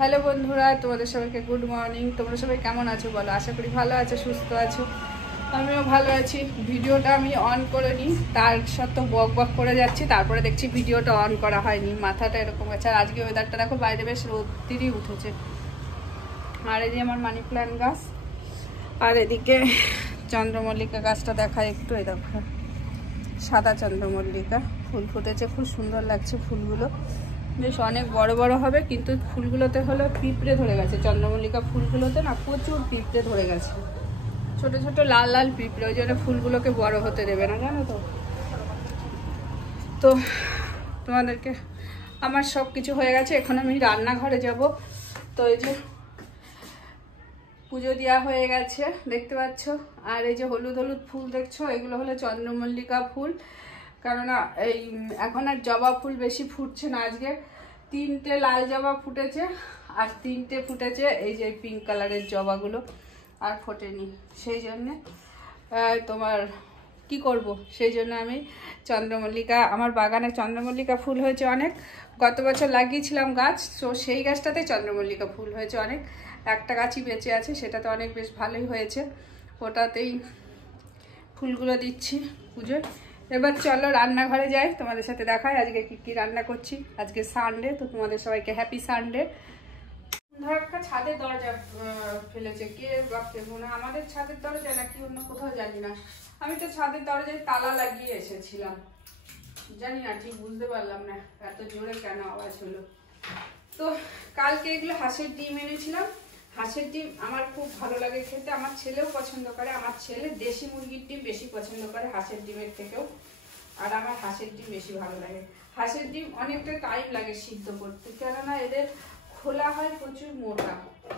Hello বন্ধুরা, তোমাদের সবাইকে গুড মর্নিং। তোমরা সবাই কেমন আছো বলো? আশা করি ভালো আছো, সুস্থ আছো। আমিও ভালো আছি। ভিডিওটা আমি অন করে নিই, তার সাথে বক বক করে যাচ্ছি, তারপরে দেখছি ভিডিওটা অন করা হয়নি। মাথাটা এরকম আছে। আর আজকে ওয়েদারটা দেখো, বাইরে বেশ রোদ্রই উঠেছে। আর এই যে আমার মানি প্ল্যান্ট গাছ, আর এদিকে চন্দ্রমল্লিকা গাছটা দেখায় একটু। এই দেখো, সাদা চন্দ্রমল্লিকা ফুল ফুটেছে, খুব সুন্দর লাগছে ফুলগুলো। বেশ অনেক বড় বড় হবে, কিন্তু ফুলগুলোতে হলো পিঁপড়ে ধরে গেছে। চন্দ্রমল্লিকা ফুলগুলোতে না প্রচুর পিঁপড়ে ধরে গেছে, ছোট ছোট লাল লাল পিঁপড়ে। ওই জন্য ফুলগুলোকে বড় হতে দেবে না, জানো তো। তো তোমাদেরকে আমার সব কিছু হয়ে গেছে, এখন আমি রান্নাঘরে যাব। তো এই যে পুজো দেওয়া হয়ে গেছে, দেখতে পাচ্ছ। আর এই যে হলুদ হলুদ ফুল দেখছো, এগুলো হলো চন্দ্রমল্লিকা ফুল। কেননা এই এখন আর জবা ফুল বেশি ফুটছে না। আজকে 3টে লাল জবা ফুটেছে, আর 3টে ফুটেছে এই যে পিঙ্ক কালারের জবাগুলো, আর ফোটেনি। সেই জন্যে তোমার কি করব, সেই জন্য আমি চন্দ্রমল্লিকা, আমার বাগানে চন্দ্রমল্লিকা ফুল হয়েছে অনেক। গত বছর লাগিয়েছিলাম গাছ, তো সেই গাছটাতে চন্দ্রমল্লিকা ফুল হয়েছে অনেক। একটা গাছই বেঁচে আছে, সেটাতে অনেক বেশ ভালোই হয়েছে। ওটাতেই ফুলগুলো দিচ্ছি পুজোয়। এবার চলো রান্নাঘরে যাই, তোমাদের সাথে দেখাই আজকে কি রান্না করছি। আজকে সানডে, তো তোমাদের সবাইকে হ্যাপি সানডে। ধর একটা ছাদের দরজা ফেলেছে কে বাপরে, মনে আমাদের ছাদের দরজা নাকি অন্য কোথাও জানি না। আমি তো ছাদের দরজায় তালা লাগিয়ে এসেছিলাম, জানি না, ঠিক বুঝতে পারলাম না এত জোরে কেন আওয়াজ হলো। তো কালকে এগুলো হাঁসের ডিম এনেছিলাম। হাঁসের ডিম আমার খুব ভালো লাগে খেতে, আমার ছেলেও পছন্দ করে। আমার ছেলে দেশি মুরগির ডিম বেশি পছন্দ করে হাঁসের ডিমের থেকেও, আর আমার হাঁসের ডিম বেশি ভালো লাগে। হাঁসের ডিম অনেকটা টাইম লাগে সিদ্ধ করতে, কেননা এদের খোলা হয় প্রচুর মোটা,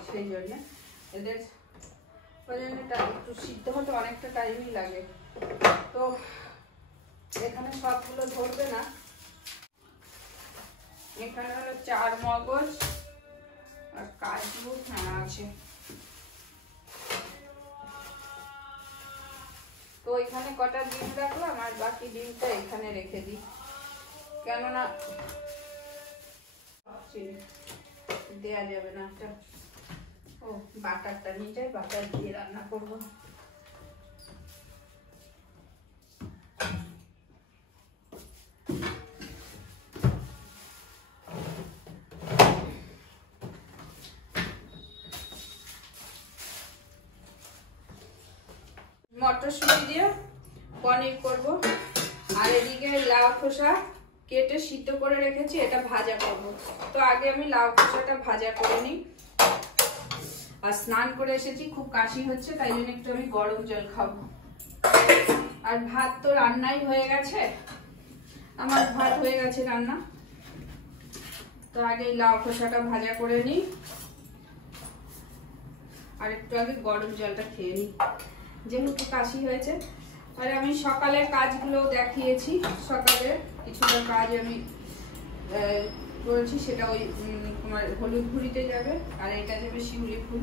সেই জন্য এদের একটু সিদ্ধ হতে অনেকটা টাইমই লাগে। তো এখানে সবগুলো ধরবে না, এখানে হলো 4 মগজ আর কাজু আছে। তো এখানে কটা ডিম রাখলাম, আর বাকি ডিমটা এখানে রেখে দিই, কেননা দেয়া যাবে না। ও বাটারটা নিয়ে যাই, বাটার দিয়ে রান্না করবো। মটরশুঁটি দিয়ে পনির করব। আর এদিকে লাউ খোসা কেটে সিদ্ধ করে রেখেছি, এটা ভাজা করব। তো আগে আমি লাউ খোসাটা ভাজা করে নিই। আর স্নান করে এসেছি, খুব কাশি হচ্ছে, তাই জন্য একটু আমি গরম জল খাবো। আর ভাত তো রান্নাই হয়ে গেছে, আমার ভাত হয়ে গেছে রান্না। তো আগে লাউ খোসাটা ভাজা করে নিই, আর একটু আগে গরম জলটা খেয়ে নিই, যেহেতু কাশি হয়েছে। আর আমি সকালের কাজগুলো দেখিয়েছি, সকালে কিছুটা কাজ আমি করেছি, সেটা ওই তোমার হলুদ ঘুরিতে যাবে, আর এটা যাবে শিউলি ফুল।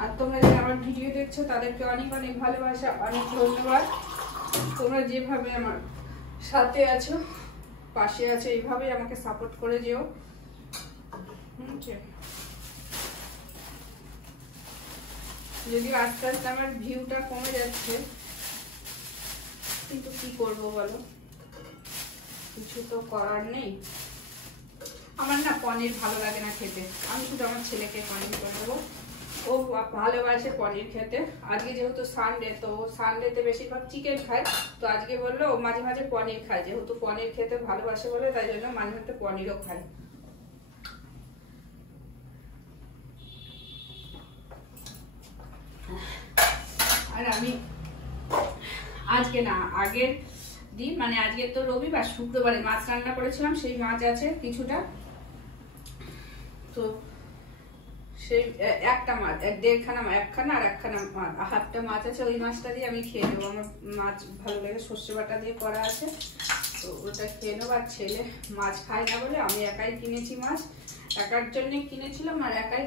আর তোমরা যে আমার ভিডিও দেখছো তাদেরকে অনেক অনেক ভালোবাসা, অনেক ধন্যবাদ। তোমরা যেভাবে আমার সাথে আছো, পাশে আছো, এইভাবেই আমাকে সাপোর্ট করে যেও। যদিও আস্তে আস্তে আমার ভিউটা কমে যাচ্ছে, কিন্তু কি করবো বলো, কিছু তো করার নেই। আমার না পনির ভালো লাগে না খেতে, আমি শুধু আমার ছেলেকে পনির করে দেবো। ও ভালোবাসে পনির খেতে। আজকে যেহেতু সানডে, তো সানডেতে বেশিরভাগ চিকেন খায়, তো আজকে বললো ও মাঝে মাঝে পনির খায়। যেহেতু পনির খেতে ভালোবাসে বলে, তাই জন্য মাঝে মাঝে পনিরও খায়। আর আমি আজকে না, আগের দিন মানে আজকে তো রবিবার, শুক্রবারে মাছ রান্না করেছিলাম, সেই মাছ আছে কিছুটা। তো সেই একটা মাছ, একখানা আর একখানা হাফটা মাছ আছে, ওই মাছটা দিয়ে আমি খেয়ে নেবো। আমার মাছ ভালো লাগে, সর্ষে বাটা দিয়ে করা আছে, তো ওটা খেয়ে নেবো। আর ছেলে মাছ খায় না বলে আমি একাই কিনেছি মাছ, একার জন্য কিনেছিলাম, আর একাই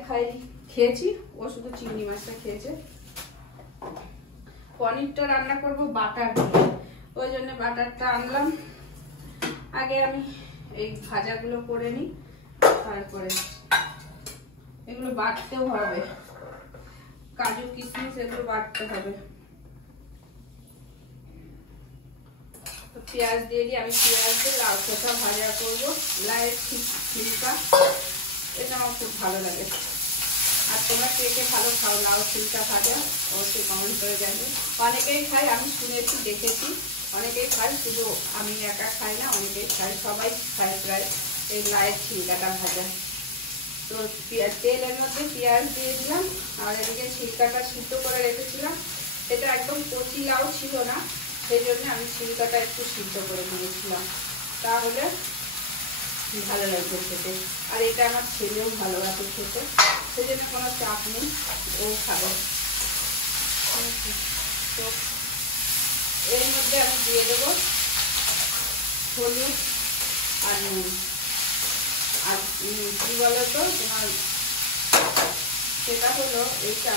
খেয়েছি। ও শুধু চিংড়ি মাছটা খেয়েছে। পনিরটা রান্না করবো বাটার দিয়ে, ওই জন্য বাটারটা আনলাম। আগে আমি এই ভাজাগুলো করে নিই, তারপরে এগুলো বাটতেও হবে, কাজু কিশমিশ এগুলো বাটতে হবে। তো পেঁয়াজ দিয়ে দিই, আমি পেঁয়াজ দিয়ে লাউ খোসা ভাজা করবো, লাউয়ের ছিলকা, এটা আমার খুব ভালো লাগে। আর তোমরা কে কে ভালো খাও লাউ ছিলকা ভাজা, অবশ্যই কমেন্ট করে জানবে। অনেকেই খাই, আমি শুনেছি দেখেছি অনেকেই খাই, শুধু আমি একা খাই না, অনেকেই খাই, সবাই খায় প্রায় এই লাউয়ের ছিলকাটা ভাজা। তো তেলের মধ্যে পেঁয়াজ দিয়ে দিলাম, আর এদিকে ছিলকাটা সিদ্ধ করে রেখেছিলাম। এটা একদম কচি লাউ ছিল না, সেই জন্য আমি ছিলকাটা একটু সিদ্ধ করে দিয়েছিলাম, তাহলে ভালো লাগবে খেতে। আর এটা আমার ছেলেও ভালোবাসে খেতে, সেই জন্য কোনো চাপ নেই, ও খাবে। তো এর মধ্যে আমি দিয়ে দেবো হলুদ আর নুন। আর কি বলো তো তোমার, সেটা হলো এইটা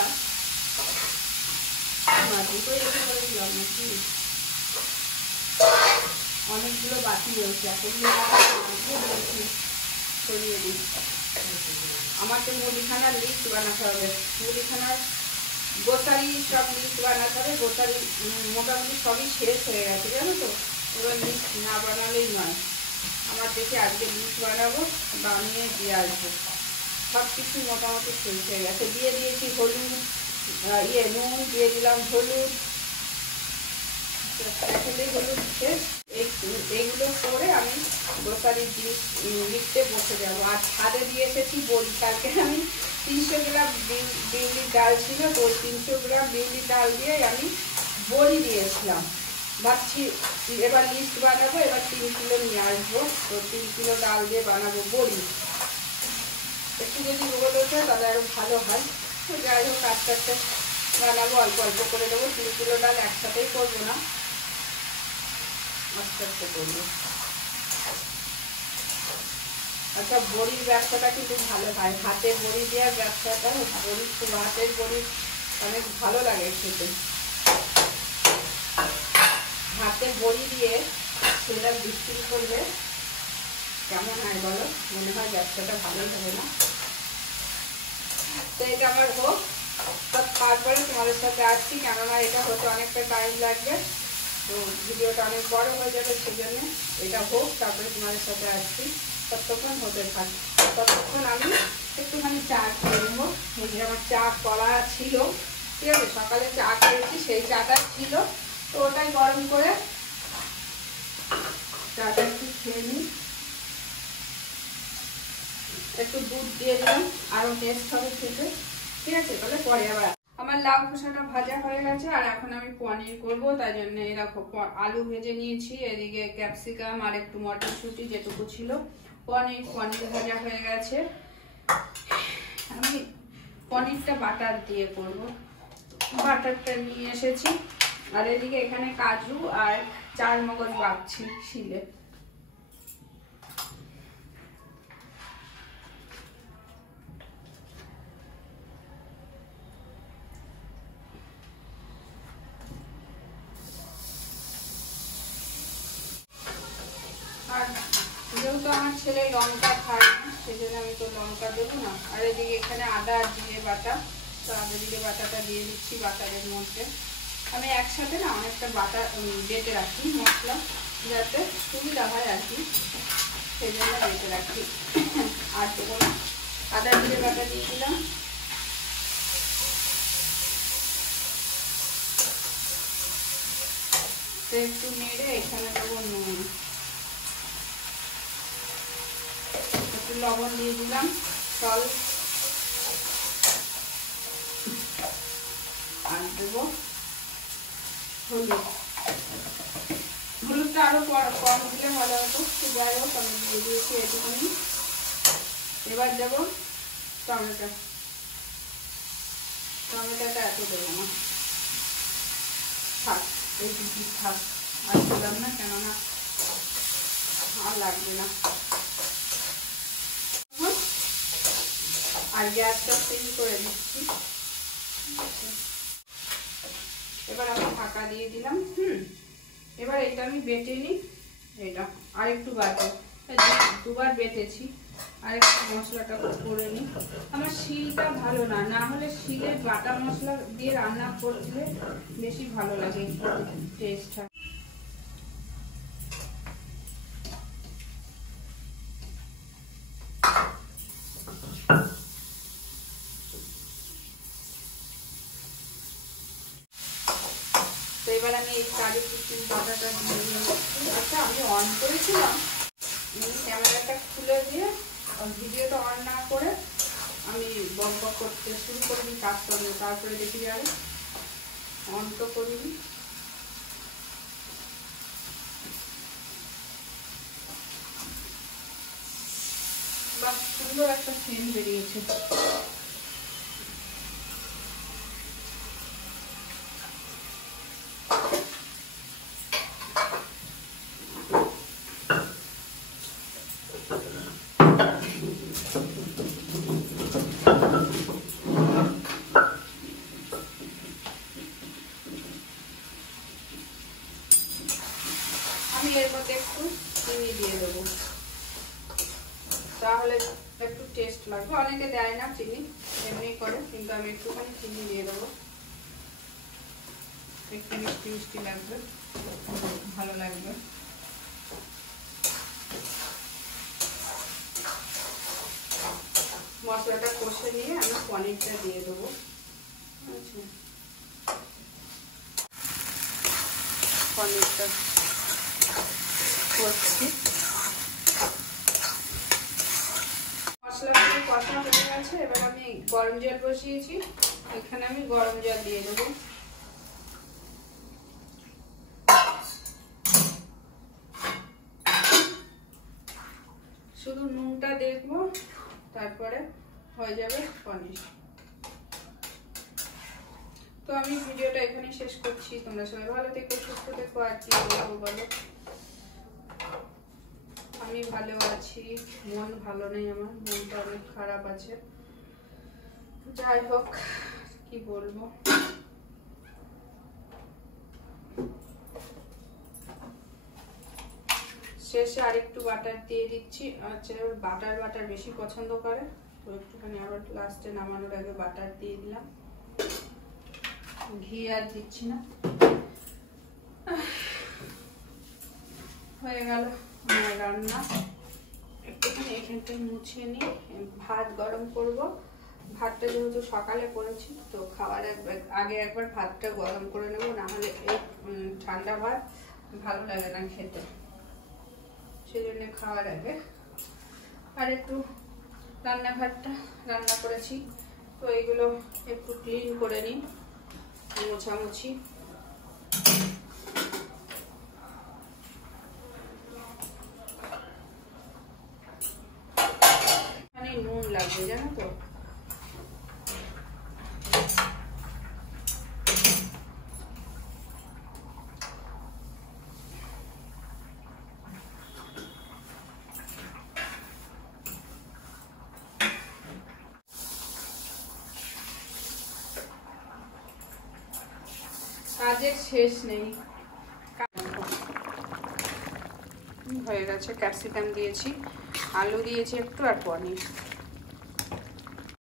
অনেকগুলো বাকি রয়েছে, সরিয়ে দিই। আমার তো মুদিখানার লিস্ট বানাতে হবে, মুদিখানার গোসারি সব লিস্ট বানাতে হবে। গোসারি মোটামুটি সবই শেষ হয়ে গেছে জানো তো, এবার লিস্ট না বানালেই নয়। আমার দেখে আজকে লিস্ট বানাবো, বানিয়ে দিয়ে আসবো। সব কিছু মোটামুটি শেষ হয়ে গেছে। দিয়ে দিয়েছি হলুদ, নুন দিয়ে দিলাম, হলুদ হলুদ শেষ। এইগুলো করে আমি গ্রোসারির জিনিস লিখতে বসে যাবো। আর ছাদে দিয়ে এসেছি বড়ি, কালকে আমি 300 গ্রাম বিউলির ডাল ছিল, তো 300 গ্রাম বিউলির ডাল দিয়ে আমি বড়ি দিয়েছিলাম। ভাবছি এবার লিস্ট বানাবো, এবার 3 কিলো নিয়ে আসবো, তো 3 কিলো ডাল দিয়ে বানাবো বড়ি। একটু যদি রোদ ওঠে তাহলে আরো ভালো হয়। তো যাই হোক আস্তে আস্তে বানাবো, অল্প অল্প করে দেবো। 3 কিলো ডাল একসাথেই করবো না, আস্তে আস্তে করবো। আচ্ছা, বড়ির ব্যবসাটা কিন্তু ভালো হয়, হাতে বড়ি দেওয়ার ব্যবসাটা, বড়ি হাতের বড়ি অনেক ভালো লাগে খেতে। হাতে বড়ি দিয়ে সেটা বিক্রি করলে কেমন হয় বলো? মনে হয় ব্যবসাটা ভালোই হবে না? তো এটা আমার হোক, তারপরে তোমাদের সাথে আসছি, কেননা এটা হতে অনেকটা টাইম লাগবে, তো ভিডিওটা অনেক বড় হয়ে যাবে, সেজন্য এটা হোক, তারপরে তোমাদের সাথে আসছি। ততক্ষণ হতে থাকি, ততক্ষণ আমি একটুখানি চা খেয়ে নেবো। এই যে আমার চা করা ছিল, ঠিক আছে, সকালে চা খেয়েছি, সেই চাটা ছিল, তো ওটাই গরম করে চাটা একটু খেয়ে নিই। একটু দুধ দিয়ে দিলাম, আরো টেস্ট হবে খেতে, ঠিক আছে। তাহলে পরে আবার আমার লাউ খোসাটা ভাজা হয়ে গেছে, আর এখন আমি পনির করবো, তাই জন্য এরকম আলু ভেজে নিয়েছি, এদিকে ক্যাপসিকাম আর একটু মটরশুঁটি যেটুকু ছিল, পনির ভাজা হয়ে গেছে। আমি পনিরটা বাটার দিয়ে করব, বাটারটা নিয়ে এসেছি। আর এদিকে এখানে কাজু আর চারমগজ বাটছি শিলে। আর যেহেতু আমার ছেলে লঙ্কা খায় না, সেজন্য আমি তো লঙ্কা দেবো না। আর এদিকে এখানে আদা আর জিরে বাটা, তো আদা জিরে বাটাটা দিয়ে দিচ্ছি বাটারের মধ্যে। আমি একসাথে না অনেকটা বাটা বেটে রাখি মশলা, যাতে সুবিধা হয় আর কি, সেই জন্য বেটে রাখি। আর দেবো না, আদা জিরে বাটা দিয়ে দিলাম। একটু নেড়ে এখানে দেবো নুন, একটু লবণ দিয়ে দিলাম, সল্ট, আর দেবো হলুদ। হলুদটা আরো কম দিলে ভালো হতো, তো যাই হোক আমি দিয়ে দিয়েছি এটুকুনি। এবার দেবো টমেটো, টমেটোটা এত দেবো না, থাক এইটুকু থাক, আর দিলাম না, কেননা আর লাগবে না। আর গ্যাসটা সিল করে দিচ্ছি। এবার আমি ঢাকা দিয়ে দিলাম। এবার এটা আমি বেটে নিই, এটা আর একটু বাটে, দুবার বেটেছি, আর একটু মশলাটা করে নিই। আমার শিলটা ভালো না, না হলে শিলে বাটা মশলা দিয়ে রান্না করলে বেশি ভালো লাগে টেস্টটা। তো এবার আমি এই কারি কুচি বাটাটা দিয়ে দিচ্ছি। আচ্ছা, আমি অন করেছিলাম, ক্যামেরাটা খুলে দিয়ে ভিডিওটা অন না করে আমি বক বক করতে শুরু করিনি কাজ করবো, তারপরে দেখি যাবে অন তো করিনি। বাহ, সুন্দর একটা সেন্ট বেরিয়েছে। আমি এর মধ্যে একটু চিনি দিয়ে দেবো, তাহলে একটু টেস্ট লাগবে। অনেকে দেয় না চিনি, এমনি করে, কিন্তু আমি একটুখানি চিনি দিয়ে দেবো, একটু মিষ্টি মিষ্টি লাগবে, ভালো লাগবে। মশলাটা কষে নিয়ে আমি পনিরটা দিয়ে দেবো। আচ্ছা, পনিরটা করছি। মশলাগুলো কষা হয়ে গেছে, এবার আমি গরম জল বসিয়েছি, এখানে আমি গরম জল দিয়ে দেবো। শুধু নুনটা দেখবো, তারপরে হয়ে যাবে পনির। তো আমি ভিডিওটা এখানেই শেষ করছি। তোমরা সবাই ভালো থেকো, সুস্থ থেকো। আর কি বলবো বলো, আমি ভালো আছি, মন ভালো নেই, আমার মনটা অনেক খারাপ আছে। যাই হোক, কি বলবো, শেষে আরেকটু বাটার দিয়ে দিচ্ছি। আচ্ছা, বাটার বেশি পছন্দ করে, তো একটুখানি আবার লাস্টে নামানোর আগে বাটার দিয়ে দিলাম। ঘি আর দিচ্ছি না। হয়ে গেল আমার রান্না। একটুখানি এখানটায় মুছে নিই, ভাত গরম করব। ভাতটা যেহেতু সকালে করেছি, তো খাওয়ার আগে একবার ভাতটা গরম করে নেবো, না হলে এই ঠান্ডা ভাত ভালো লাগে না খেতে, সেই জন্য খাওয়ার আগে। আর একটু রান্নাঘরটা রান্না করেছি, তো এগুলো একটু ক্লিন করে নিই, মোছামুছি। এখানে নুন লাগবে, জানো তো। কাজের শেষ নেই। হয়ে গেছে, ক্যাপসিকাম দিয়েছি, আলু দিয়েছি একটু, আর পনির।